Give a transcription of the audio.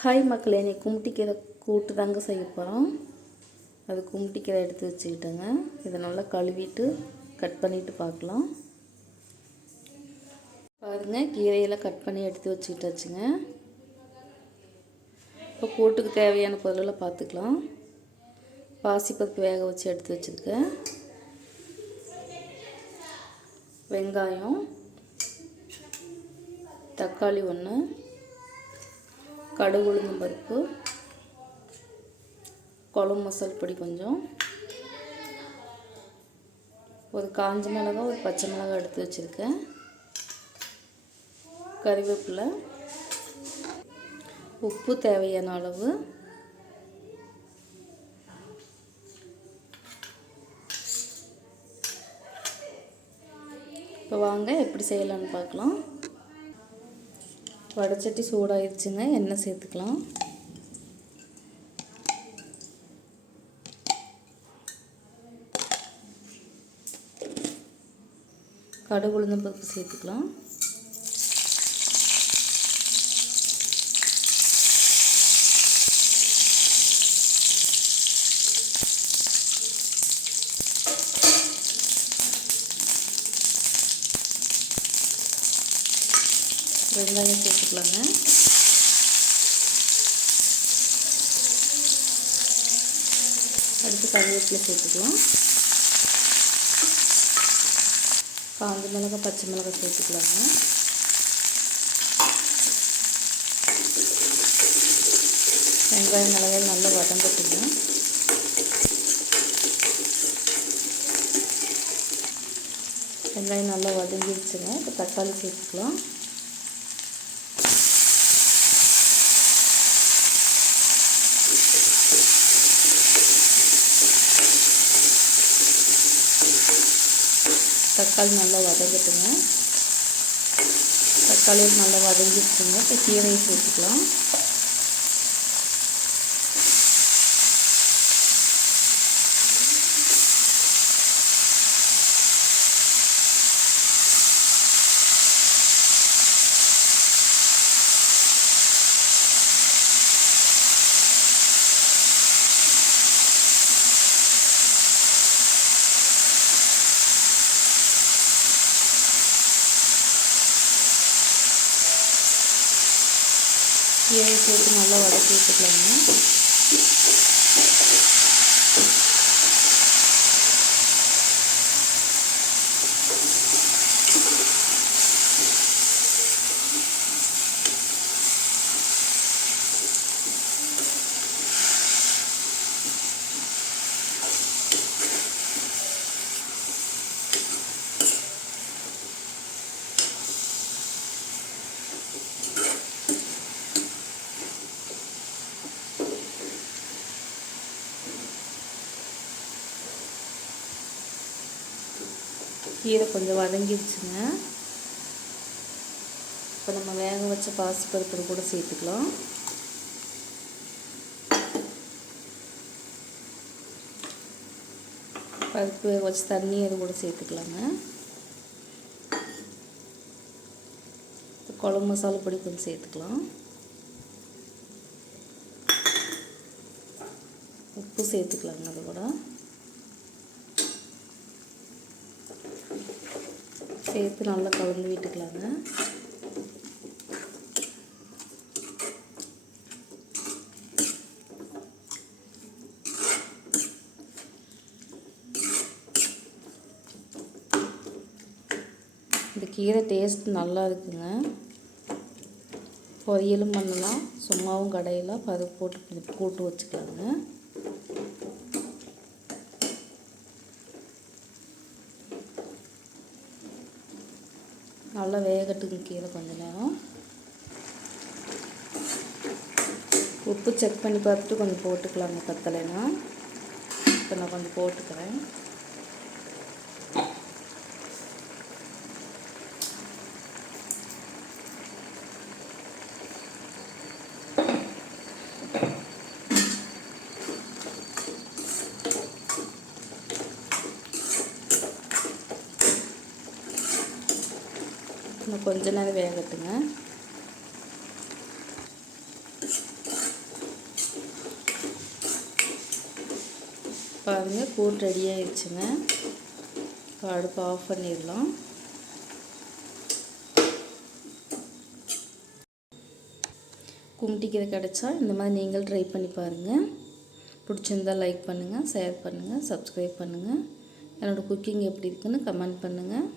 Hi மக்களே. நீ கும்மிட்டிக்கீரை கூட்டு தாங்க செய்ய போகிறோம் அது கும்மிட்டிக்கீரை எடுத்து வச்சுக்கிட்டேங்க. இதை நல்லா கழுவிட்டு கட் பண்ணிவிட்டு பார்க்கலாம். பாருங்கள் கீரையெல்லாம் கட் பண்ணி எடுத்து வச்சுக்கிட்டாச்சுங்க. இப்போ கூட்டுக்கு தேவையான பொருளெல்லாம் பார்த்துக்கலாம். பாசிப்பருப்பு வேக வச்சு எடுத்து வச்சுருக்கேன். வெங்காயம் தக்காளி ஒன்று கடுகு உளுந்தம் பருப்பு குழம்பு மசால் பொடி கொஞ்சம் ஒரு காஞ்ச மிளகா ஒரு பச்சை மிளகா எடுத்து வச்சுருக்கேன். கறிவேப்பிலை உப்பு தேவையான அளவு இப்போ வாங்க எப்படி செய்யலாம்னு பார்க்கலாம். வடைச்சட்டி சூடாயிருச்சுங்க. எண்ணெய் சேர்த்துக்கலாம். கடுகு உளுந்தம் பருப்பு சேர்த்துக்கலாம். வெங்காயம் சேர்த்துக்கலாங்க. அடுத்து கருவேப்பிலை சேர்த்துக்கலாம். காஞ்ச மிளகாய் பச்சை மிளகாய் சேர்த்துக்கலாங்க. வெங்காயம் மிளகாய் நல்லா வதங்கட்டுங்க. வெங்காயம் நல்லா வதங்கிடுச்சுங்க. இப்போ தக்காளி சேர்த்துக்கலாம். தக்காளி நல்லா வதங்கட்டுங்க. தக்காளி நல்லா வதங்கிடுச்சுங்க. இப்போ கீரையை சேர்த்துக்கலாம். கீரை சேர்த்து நல்லா வதக்கி விட்டுக்கலாங்க கீரை கொஞ்சம் வதங்கிடுச்சுங்க இப்போ நம்ம வேக வச்ச பாசிப்பருப்பு கூட சேர்த்துக்கலாம். பருப்பு வேக வச்சு தண்ணி அது கூட சேர்த்துக்கலாங்க. குழம்பு மசாலா பொடி கொஞ்சம் சேர்த்துக்கலாம். உப்பு சேர்த்துக்கலாங்க அது கூட. சேர்த்து நல்லா கலந்து விட்டுக்கலாங்க. இந்த கீரை டேஸ்ட் நல்லா இருக்குங்க. பொரியலும் பண்ணலாம். சும்மாவும் கடையில் பருப்பு போட்டு கூட்டு வச்சுக்கலாங்க. நல்லா வேகட்டுங்க கீரை கொஞ்ச நேரம். உப்பு செக் பண்ணி பார்த்துட்டு கொஞ்சம் போட்டுக்கலாங்க பத்தலைன்னா. இப்போ நான் கொஞ்சம் போட்டுக்கிறேன். அது கொஞ்ச நேரம் வேகட்டுங்க. பாருங்கள் கூட்டு ரெடி ஆயிடுச்சுங்க. இப்போ அடுப்பு ஆஃப் பண்ணிடலாம். கும்டிக்கீரை கிடச்சா இந்த மாதிரி நீங்கள் ட்ரை பண்ணி பாருங்கள் பிடிச்சிருந்தால் லைக் பண்ணுங்கள் ஷேர் பண்ணுங்கள் சப்ஸ்கிரைப் பண்ணுங்கள் என்னோடய குக்கிங் எப்படி இருக்குன்னு கமெண்ட் பண்ணுங்கள்